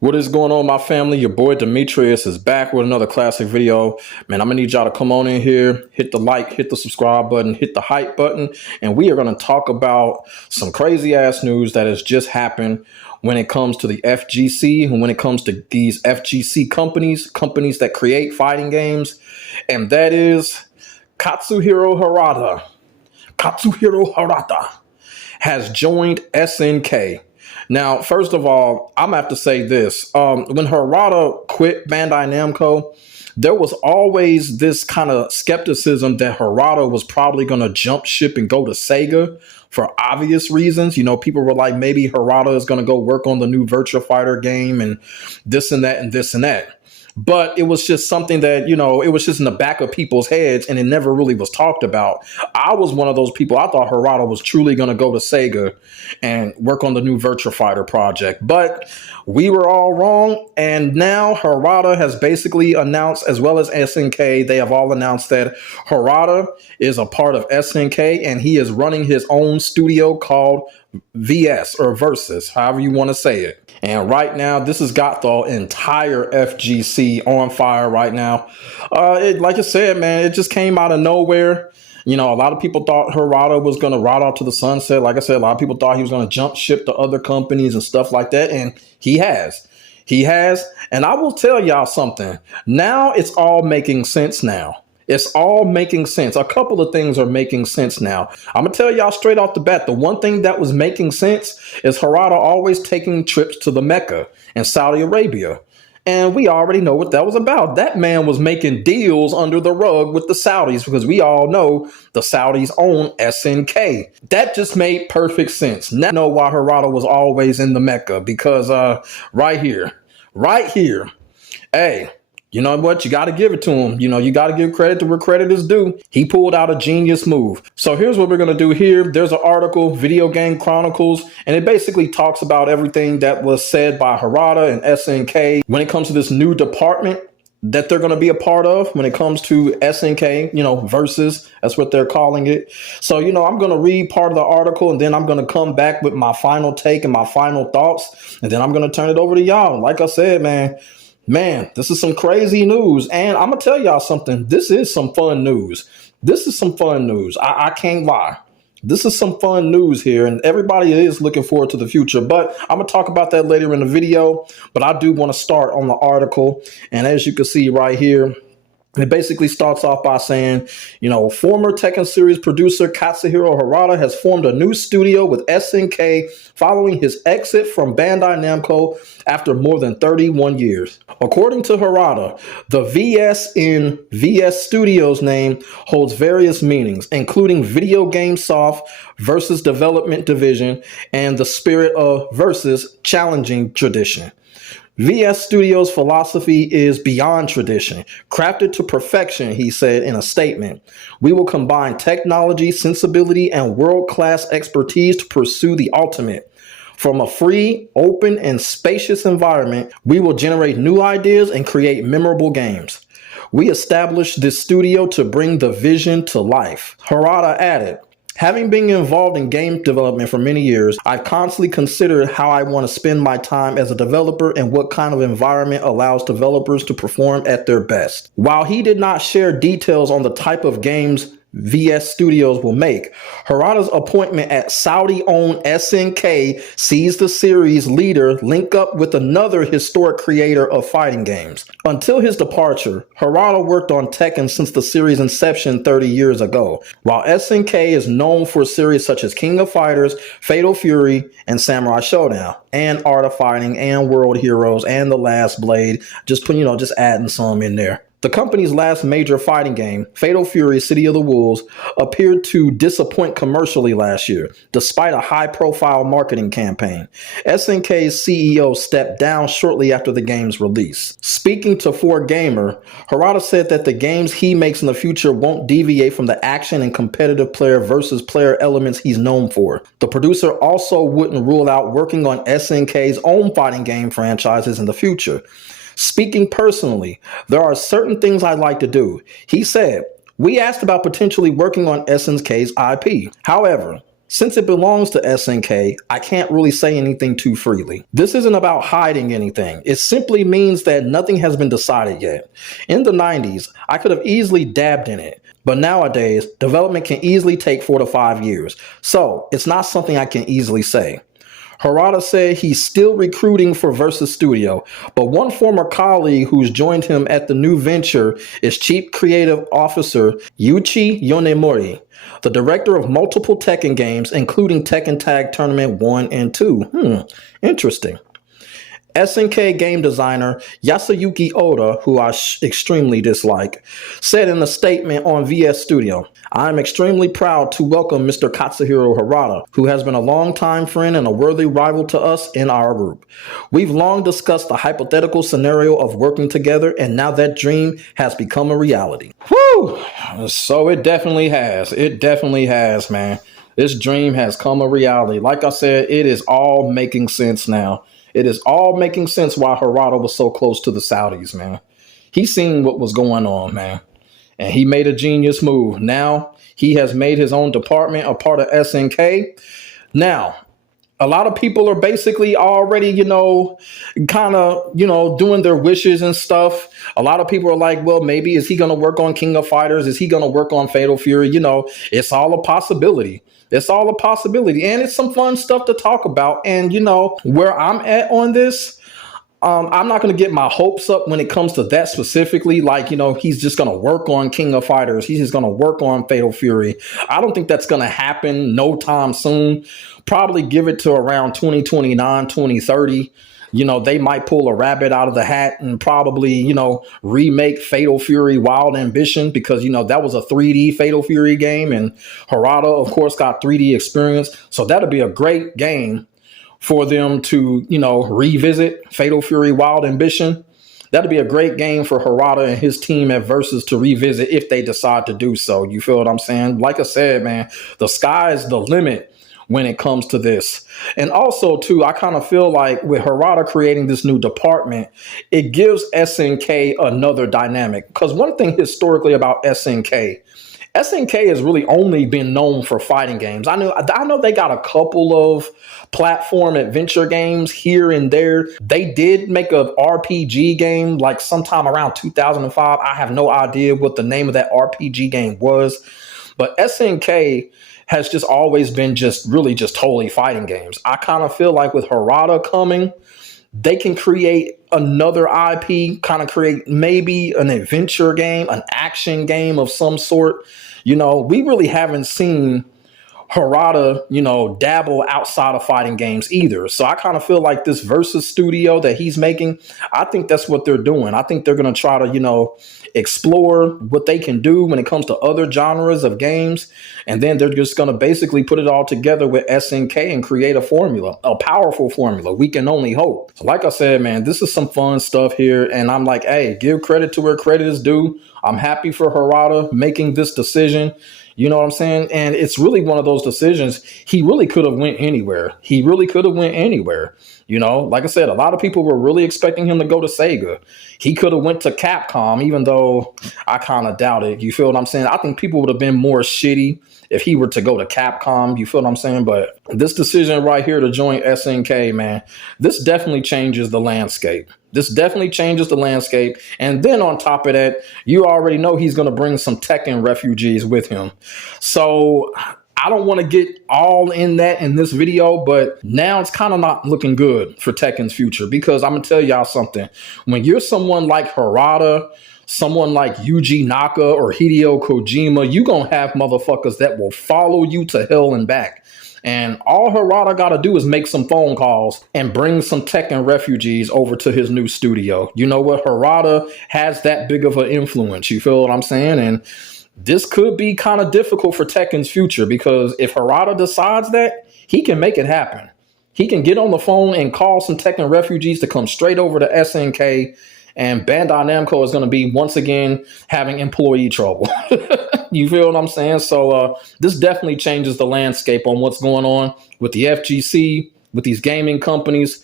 What is going on, my family? Your boy Demetrius is back with another classic video. Man, I'm gonna need y'all to come on in here, hit the like, hit the subscribe button, hit the hype button, and we are gonna talk about some crazy ass news that has just happened when it comes to the FGC and when it comes to these FGC companies that create fighting games, and that is Katsuhiro Harada. Katsuhiro Harada has joined SNK. Now, first of all, I'm gonna have to say this. When Harada quit Bandai Namco, there was always this kind of skepticism that Harada was probably going to jump ship and go to Sega for obvious reasons. You know, people were like, maybe Harada is going to go work on the new Virtua Fighter game and this and that and this and that. But it was just something that, you know, it was just in the back of people's heads and it never really was talked about. I was one of those people. I thought Harada was truly going to go to Sega and work on the new Virtua Fighter project. But we were all wrong. And now Harada has basically announced, as well as SNK, they have all announced that Harada is a part of SNK and he is running his own studio called VS or Versus, however you want to say it. And right now, this has got the entire FGC on fire right now. Like I said, man, it just came out of nowhere. You know, a lot of people thought Harada was going to ride off to the sunset. Like I said, a lot of people thought he was going to jump ship to other companies and stuff like that. And he has. He has. And I will tell y'all something. Now it's all making sense now. It's all making sense. A couple of things are making sense now. I'm going to tell y'all straight off the bat, the one thing that was making sense is Harada always taking trips to the Mecca in Saudi Arabia. And we already know what that was about. That man was making deals under the rug with the Saudis because we all know the Saudis own SNK. That just made perfect sense. Now I know why Harada was always in the Mecca because right here, hey, you know what? You got to give it to him. You know, you got to give credit to where credit is due. He pulled out a genius move. So here's what we're going to do here. There's an article, Video Game Chronicles, and it basically talks about everything that was said by Harada and SNK when it comes to this new department that they're going to be a part of when it comes to SNK, you know, Versus. That's what they're calling it. So, you know, I'm going to read part of the article and then I'm going to come back with my final take and my final thoughts. And then I'm going to turn it over to y'all. Like I said, Man, this is some crazy news. And I'm going to tell y'all something. This is some fun news. This is some fun news. I can't lie. This is some fun news here. And everybody is looking forward to the future. But I'm going to talk about that later in the video. But I do want to start on the article. And as you can see right here, it basically starts off by saying, you know, former Tekken series producer Katsuhiro Harada has formed a new studio with SNK following his exit from Bandai Namco after more than 31 years. According to Harada, the VS in VS Studios name holds various meanings, including Video Game Soft, Versus Development Division, and the spirit of Versus challenging tradition. VS Studios' philosophy is beyond tradition, crafted to perfection, he said in a statement. We will combine technology, sensibility, and world-class expertise to pursue the ultimate. From a free, open, and spacious environment, we will generate new ideas and create memorable games. We established this studio to bring the vision to life. Harada added, having been involved in game development for many years, I've constantly considered how I want to spend my time as a developer and what kind of environment allows developers to perform at their best. While he did not share details on the type of games VS Studios will make, Harada's appointment at Saudi-owned SNK sees the series leader link up with another historic creator of fighting games. Until his departure, Harada worked on Tekken since the series' inception 30 years ago, while SNK is known for series such as King of Fighters, Fatal Fury, and Samurai Showdown, and Art of Fighting, and World Heroes, and The Last Blade, just adding some in there. The company's last major fighting game, Fatal Fury City of the Wolves, appeared to disappoint commercially last year, despite a high-profile marketing campaign. SNK's CEO stepped down shortly after the game's release. Speaking to 4Gamer, Harada said that the games he makes in the future won't deviate from the action and competitive player versus player elements he's known for. The producer also wouldn't rule out working on SNK's own fighting game franchises in the future. Speaking personally, there are certain things I'd like to do. He said, we asked about potentially working on SNK's IP. However, Since it belongs to SNK, I can't really say anything too freely. This isn't about hiding anything. It simply means that nothing has been decided yet. In the 90s, I could have easily dabbed in it, but nowadays, development can easily take 4 to 5 years. So, it's not something I can easily say. Harada said he's still recruiting for Versus Studio, but one former colleague who's joined him at the new venture is Chief Creative Officer Yuichi Yonemori, the director of multiple Tekken games, including Tekken Tag Tournament 1 and 2. Interesting. SNK game designer Yasuyuki Oda, who I extremely dislike, said in a statement on VS Studio, "I'm extremely proud to welcome Mr. Katsuhiro Harada, who has been a longtime friend and a worthy rival to us in our group. We've long discussed the hypothetical scenario of working together, and now that dream has become a reality." Whew! So it definitely has. It definitely has, man. This dream has come a reality. Like I said, it is all making sense now. It is all making sense why Harada was so close to the Saudis, man. He seen what was going on, man. And he made a genius move. Now he has made his own department a part of SNK. Now, a lot of people are basically already, kind of, doing their wishes and stuff. A lot of people are like, well, maybe is he going to work on King of Fighters? Is he going to work on Fatal Fury? It's all a possibility. It's all a possibility. And it's some fun stuff to talk about. And, where I'm at on this, I'm not going to get my hopes up when it comes to that specifically. Like, he's just going to work on King of Fighters. He's just going to work on Fatal Fury. I don't think that's going to happen no time soon. Probably give it to around 2029, 2030. They might pull a rabbit out of the hat and probably, remake Fatal Fury Wild Ambition because, that was a 3D Fatal Fury game. And Harada, of course, got 3D experience. So that'll be a great game for them to, revisit Fatal Fury Wild Ambition. That'd be a great game for Harada and his team at Versus to revisit if they decide to do so. You feel what I'm saying? Like I said, man, the sky is the limit when it comes to this. And also, too, I kind of feel like with Harada creating this new department, it gives SNK another dynamic. Because one thing historically about SNK has really only been known for fighting games. I know they got a couple of platform adventure games here and there. They did make a RPG game like sometime around 2005. I have no idea what the name of that RPG game was. But SNK has just always been just totally fighting games. I kind of feel like with Harada coming, they can create another IP, kind of create maybe an adventure game, an action game of some sort. We really haven't seen Harada, dabble outside of fighting games either. So I kind of feel like this Versus studio that he's making, I think that's what they're doing. I think they're going to try to, explore what they can do when it comes to other genres of games. And then they're just going to basically put it all together with SNK and create a formula, a powerful formula. We can only hope. So like I said, man, this is some fun stuff here. And I'm like, hey, give credit to where credit is due. I'm happy for Harada making this decision. You know what I'm saying? And it's really one of those decisions. He really could have went anywhere. Like I said, a lot of people were really expecting him to go to Sega. He could have went to Capcom, even though I kind of doubt it. You feel what I'm saying? I think people would have been more shitty if he were to go to Capcom. You feel what I'm saying? But this decision right here to join SNK, man, this definitely changes the landscape. And then on top of that, you already know he's going to bring some Tekken refugees with him. So I don't want to get all in that in this video, but now it's kind of not looking good for Tekken's future because I'm going to tell y'all something. When you're someone like Harada, someone like Yuji Naka or Hideo Kojima, you're going to have motherfuckers that will follow you to hell and back. And all Harada got to do is make some phone calls and bring some Tekken refugees over to his new studio. You know what? Harada has that big of an influence. You feel what I'm saying? And this could be kind of difficult for Tekken's future because if Harada decides that, he can make it happen. He can get on the phone and call some Tekken refugees to come straight over to SNK, and Bandai Namco is going to be once again having employee trouble. You feel what I'm saying? So this definitely changes the landscape on what's going on with the FGC, with these gaming companies.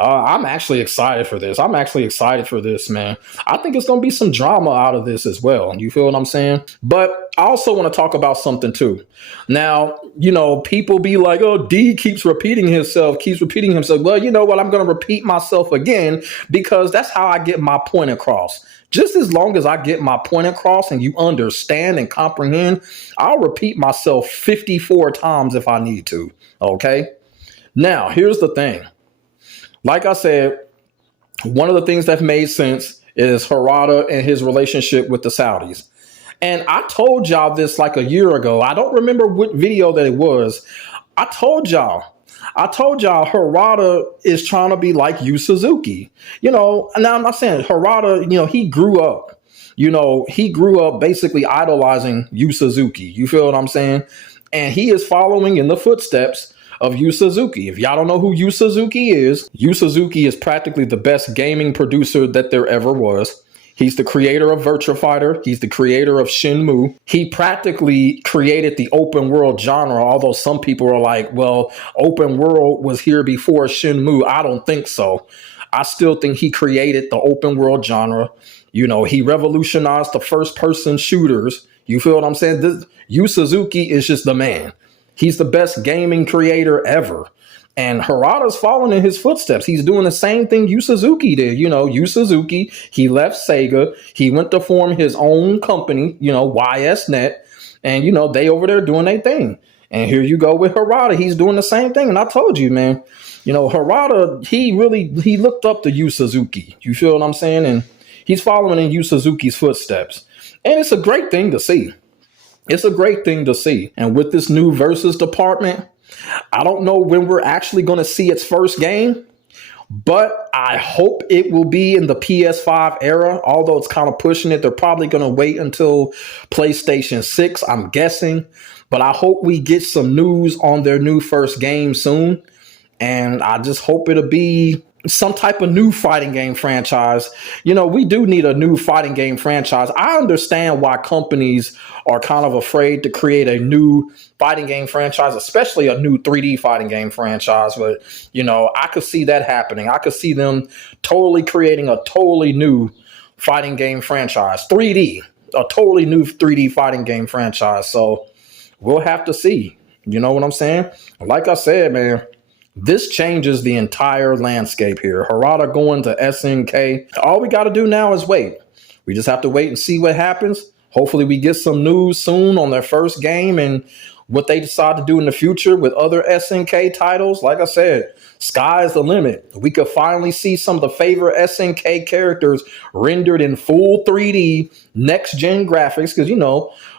I'm actually excited for this. I'm actually excited for this, man. I think it's going to be some drama out of this as well. You feel what I'm saying? But I also want to talk about something too. Now, people be like, oh, D keeps repeating himself. Well, you know what? I'm going to repeat myself again because that's how I get my point across. Just as long as I get my point across and you understand and comprehend, I'll repeat myself 54 times if I need to. Okay? Now, here's the thing. Like I said, one of the things that made sense is Harada and his relationship with the Saudis. And I told y'all this like a year ago. I don't remember what video that it was. I told y'all Harada is trying to be like Yu Suzuki. Now I'm not saying Harada, he grew up basically idolizing Yu Suzuki. You feel what I'm saying? And he is following in the footsteps of Yu Suzuki. If y'all don't know who Yu Suzuki is practically the best gaming producer that there ever was. He's the creator of Virtua Fighter. He's the creator of Shenmue. He practically created the open world genre, although some people are like, well, open world was here before Shenmue. I don't think so. I still think he created the open world genre. He revolutionized the first person shooters. You feel what I'm saying? Yu Suzuki is just the man. He's the best gaming creator ever. And Harada's following in his footsteps. He's doing the same thing Yu Suzuki did. Yu Suzuki, he left Sega. He went to form his own company, YSNet. And, they over there doing their thing. And here you go with Harada. He's doing the same thing. And I told you, man, Harada, he looked up to Yu Suzuki. You feel what I'm saying? And he's following in Yu Suzuki's footsteps. And it's a great thing to see. It's a great thing to see. And with this new Versus department, I don't know when we're actually going to see its first game, but I hope it will be in the PS5 era, although it's kind of pushing it. They're probably going to wait until PlayStation 6, I'm guessing. But I hope we get some news on their new first game soon. And I just hope it'll be some type of new fighting game franchise. We do need a new fighting game franchise. I understand why companies are kind of afraid to create a new fighting game franchise, especially a new 3D fighting game franchise. But, I could see that happening. I could see them totally creating a totally new fighting game franchise, a totally new 3D fighting game franchise. So we'll have to see. You know what I'm saying? Like I said, man, this changes the entire landscape here. Harada going to SNK. All we got to do now is wait. We just have to wait and see what happens. Hopefully we get some news soon on their first game and what they decide to do in the future with other SNK titles. Like I said, sky is the limit. We could finally see some of the favorite SNK characters rendered in full 3D next-gen graphics because,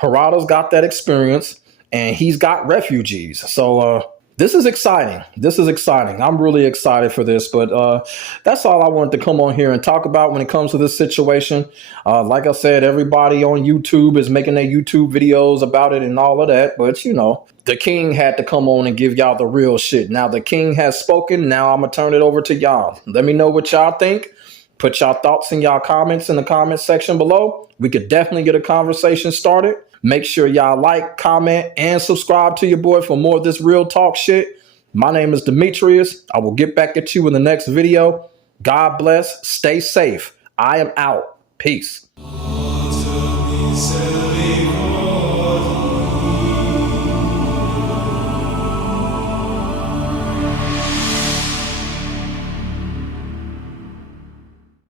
Harada's got that experience and he's got refugees. So, this is exciting. I'm really excited for this, but that's all I wanted to come on here and talk about when it comes to this situation. Like I said, everybody on YouTube is making their YouTube videos about it and all of that, but the king had to come on and give y'all the real shit. Now the king has spoken. Now I'm going to turn it over to y'all. Let me know what y'all think. Put y'all thoughts in y'all comments in the comment section below. We could definitely get a conversation started. Make sure y'all like, comment, and subscribe to your boy for more of this real talk shit. My name is Demetrius. I will get back at you in the next video. God bless. Stay safe. I am out. Peace.